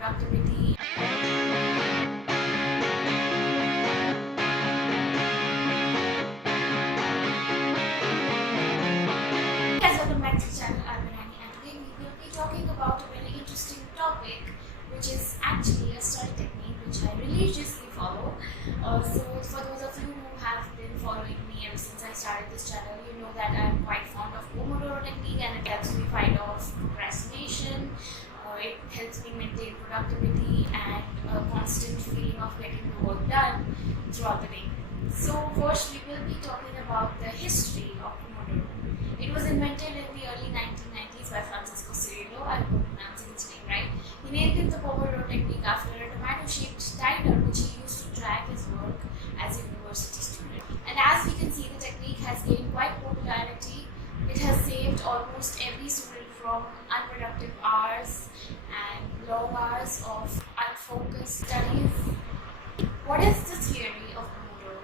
productivity. Guys, welcome back to the channel. I'm Rani, and today we will be talking about a very interesting topic, which is actually a study technique which I religiously follow. So for those of you who have been following me ever since I started this channel, you know that I'm quite fond of Pomodoro Technique, and it helps me fight off procrastination. It helps me maintain productivity and a constant feeling of getting the work done throughout the day. So first we will be talking about the history of Pomodoro. It was invented in the early 1990s by Francisco Cirillo. I hope I'm pronouncing his name right. He named it the Pomodoro Technique after a tomato-shaped timer which he used to track his work as a university student. And as we can see, the technique has gained quite popularity. It has saved almost every student from unproductive hours and long hours of unfocused studies. What is the theory of Pomodoro?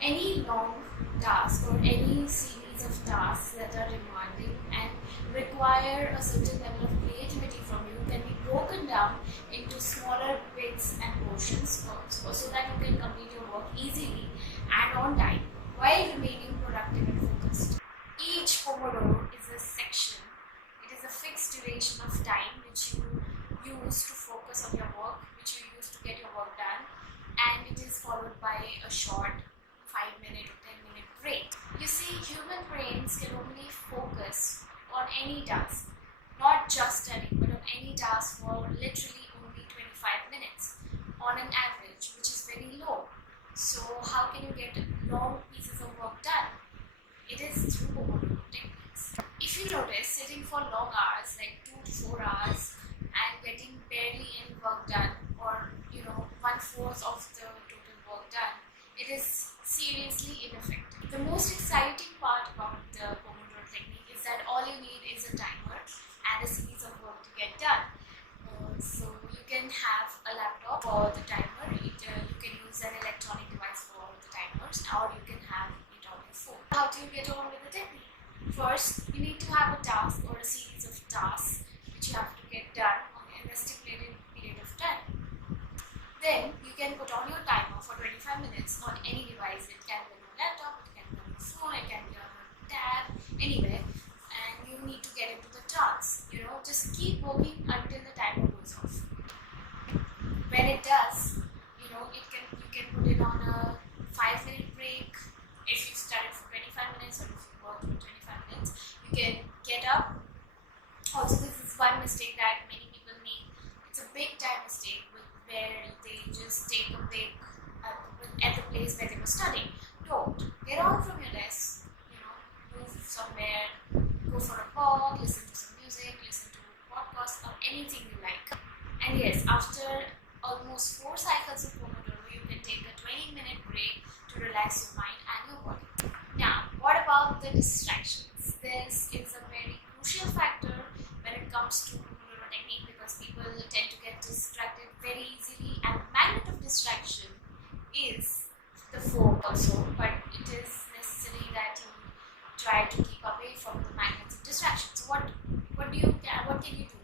Any long task or any series of tasks that are demanding and require a certain level of creativity from you can be broken down into smaller bits and portions so that you can complete your work easily and on time while remaining productive and focused. Each Pomodoro is a section. It is a fixed duration of time which you use to focus on your work, which you use to get your work done, and it is followed by a short 5-minute or 10-minute break. You see, human brains can only focus on any task, not just studying, but on any task for literally only 25 minutes on an average, which is very low. So how can you get long pieces of work done? It is through Pomodoro techniques. If you notice, sitting for long hours, like 2 to 4 hours, and getting barely any work done, or 1/4 of the total work done, it is seriously ineffective. The most exciting part about the Pomodoro technique is that all you need is a timer and a series of work to get done. So you can have a laptop for the timer, you can use an electronic device for the timers, or you can have it on your phone. How do you get on with the technique? First, you need to have a task or a series of tasks which you have to get done in a stipulated period of time. Then you can put on your timer for 25 minutes on any device. It can be on your laptop, it can be on your phone, it can be on your tab, anywhere. And you need to get into the task. Just keep working until the timer goes off. When it does, you can put it on a 5-minute break. If you started for 25 minutes or if you worked for 25 minutes, you can get up. Also, this is one mistake that many people make. It's a big time mistake where they just take a break at the place where they were studying. Don't. Get on from your desk, move somewhere, go for a walk, listen to some music, listen to a podcast, or anything you like. And yes, after almost 4 cycles of Pomodoro, you can take a 20-minute break to relax your mind and your body. Now, what about the distractions? This is a very crucial factor when it comes to Pomodoro technique, because people tend to get distracted very easily, and the magnet of distraction is the phone also, but it is necessary that you try to keep away from the magnets of distraction. So what can you do?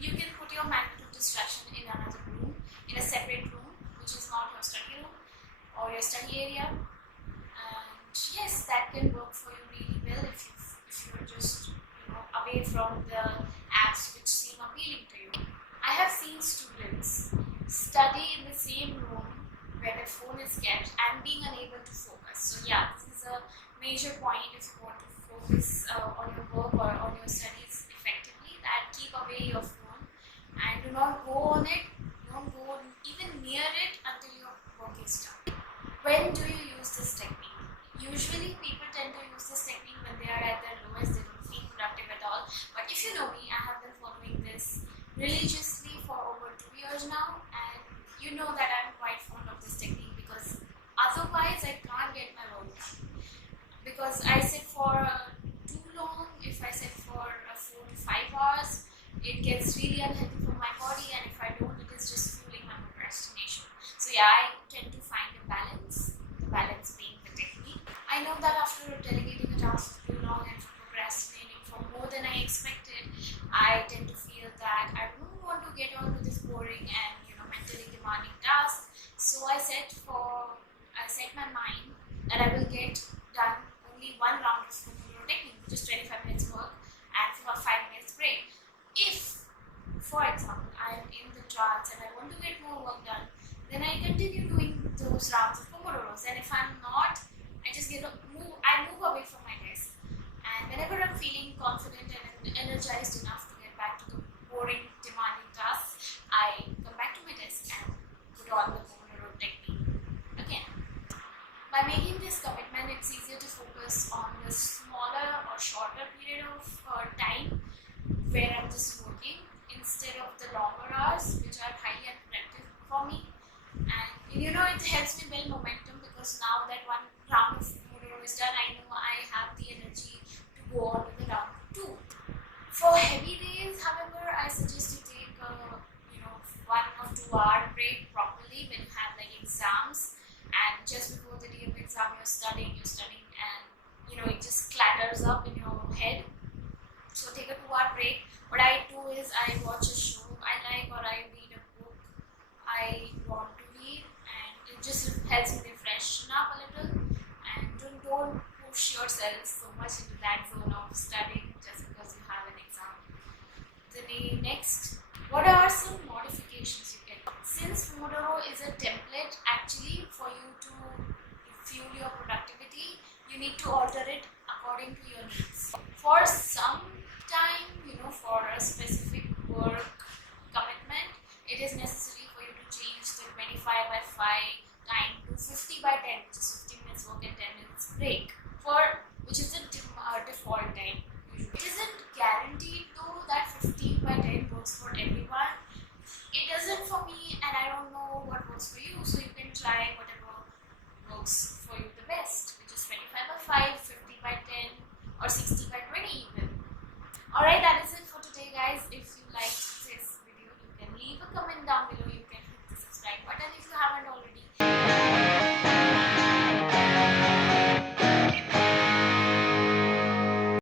You can put your magnet of distraction in another room, in a separate room, which is not your study room or your study area. And yes, that can work for you really well if you're just away from the apps which seem appealing to you. I have seen students study in the same room where their phone is kept and being unable to focus. So yeah, this is a major point if you want to focus on your work or on your studies effectively, that keep away your phone and do not go on it, don't go even near it until your work is done. When do you use this technique? Usually people tend to use this technique when they are at their lowest, they don't feel productive at all. But if you know me, I have been following this religiously for over 2 years now, and you know that I'm quite fond of this technique, because otherwise I can't get my work done. Because I sit for too long. If I sit for 4 to 5 hours, it gets really unhealthy for my body, and if I don't, it is just fueling my procrastination. So yeah, I tend to find a balance, the balance being the technique. I know that after delegating a task for too long and for procrastinating for more than I expected, I tend to feel that I don't want to get on to this boring and mentally demanding task. So I set my mind that I will get done only one round of Pomodoro Technique, which is 25 minutes work and 5 minutes break. If, for example, I am in the trance and I want to get more work done, then I continue doing those rounds of Pomodoros. And if I'm not, I just move away from my desk. And whenever I'm feeling confident and energized enough to get back to the boring, demanding tasks, I come back to my desk and put on the Pomodoro Technique again. By making this commitment, it's easier to focus on the smaller or shorter period of time where I'm just working instead of the longer hours, which are highly unproductive for me. And it helps me build momentum, because now that one round of Pomodoro is done, I know I have the energy to go on to the round 2. For heavy days, however, I suggest you take a 1 or 2 hour break properly when you have like exams, and just before the day of exam you're studying and it just clatters up in your head. So take a 2 hour break. What I do is I watch a show I like, or I read a book I want to read, and it just helps me freshen up a little. And don't push yourself so much into that zone of studying just because you have an exam. Next, what are some modifications you can do? Since Pomodoro is a template actually for you to fuel your productivity, you need to alter it according to your needs. For some time, for a specific work commitment, it is necessary for you to change the 25 by 5 time to 50 by 10, which is 15 minutes work and 10 minutes break, which is the default time. It isn't guaranteed though that 15 by 10 works for everyone. It doesn't for